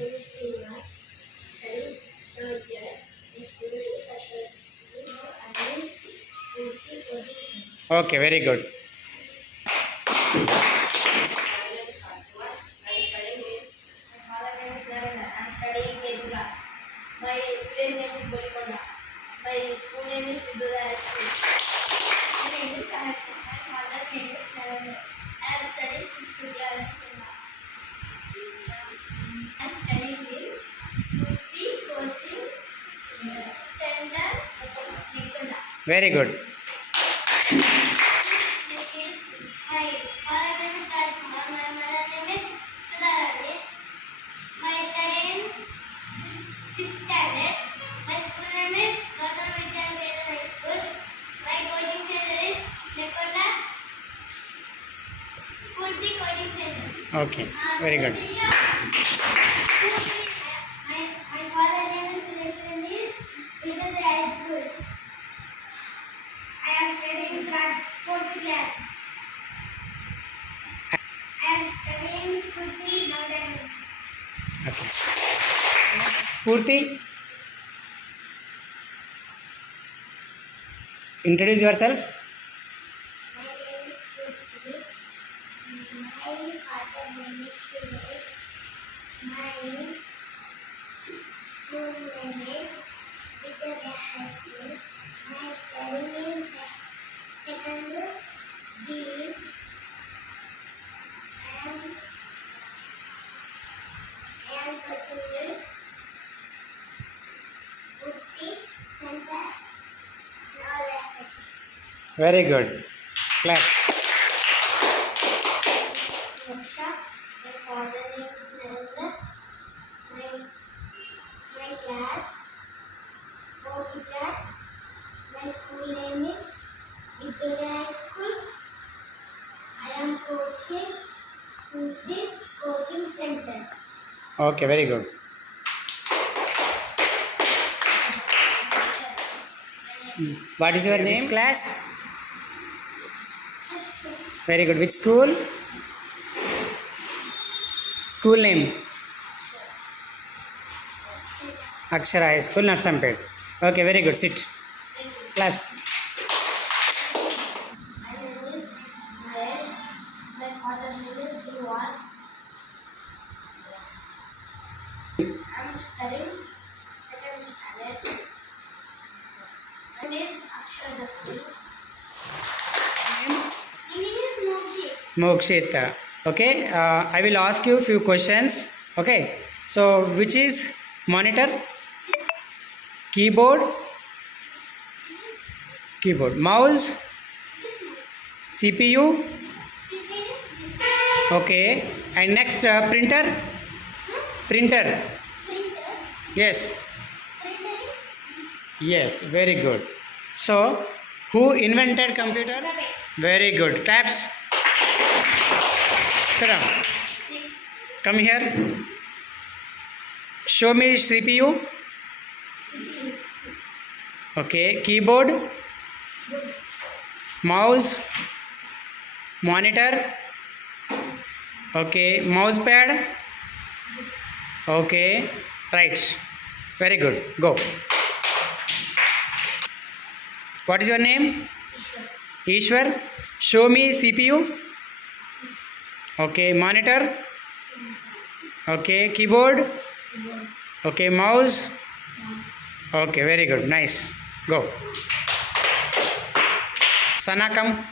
name is Srinivas. Studying third class. My school name is Ashwin. I am Murthy Coaching Center. Okay, very good. My father name is Narendra. I am studying 8th class. My village name is Bolikonda. My school name is Vidura High School. My name is Aharsha. My father name is Narendra. I am studying 5th class. I am studying in Murthy Coaching Center, Bolikonda. Very good. My father name is Rajkumar. My mother name is Sudharani. My study in 6th standard. My school name is Gautam Vidyanketan High School. My coaching center is Nekonda Spurti Coaching Center. Okay, very good. My father name is Suresh and is Vidyanketan High School. I am studying 4th class. I am studying Spurti Mountain. Okay. Spurti, introduce yourself. My name is Spurti. My father name is Suresh. My school name is Vidya High School. My studying in second B. I am coaching in Spurti Center. Very good. Clap. Moksha. My father name is Narendra. My class, 4th class. My school name is Victoria High School. I am coaching Spurti Coaching Center. Okay, very good. What is your name? Which class? Very good. Which school? School name? Akshara High School, Narsampet. Okay, very good. Sit. Claps. My name is Naresh. My father's name is Srinivas. I am studying 2nd standard. My name is Akshara Dasari. My name is Mokshit. Mokshita. Okay, I will ask you few questions. Okay, so which is monitor? Keyboard? Keyboard. Mouse? CPU? Okay, and next printer? Printer. Yes. Yes, very good. So, who invented computer? Very good. Claps. Sit down. Come here. Show me CPU. Okay. Keyboard. Mouse. Monitor. Okay. Mouse pad. Okay. Right. Very good. Go. What is your name? Ishwar. Show me CPU. Okay. Monitor. Okay. Keyboard. Okay. Mouse. Okay. Very good. Nice. Go. Sana, come.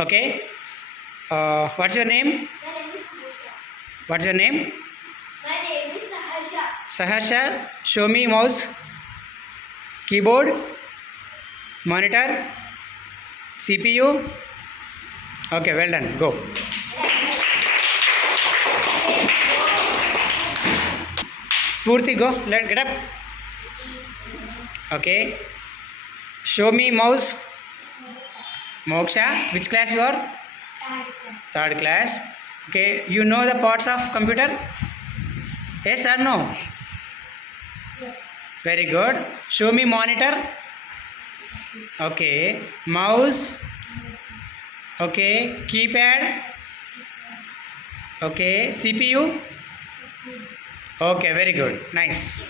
Okay. What's your name? My name is Moksha. What's your name? My name is Saharsha. Saharsha. Show me mouse. Keyboard. Monitor. CPU. Okay, well done. Go. Spurti, go. Get up. Okay. Show me mouse. Moksha. Which class you are? Third class. Okay. You know the parts of computer? Yes or no? Yes. Very good. Show me monitor. Okay. Mouse. Okay. Keypad. Okay. CPU. Okay, very good. Nice.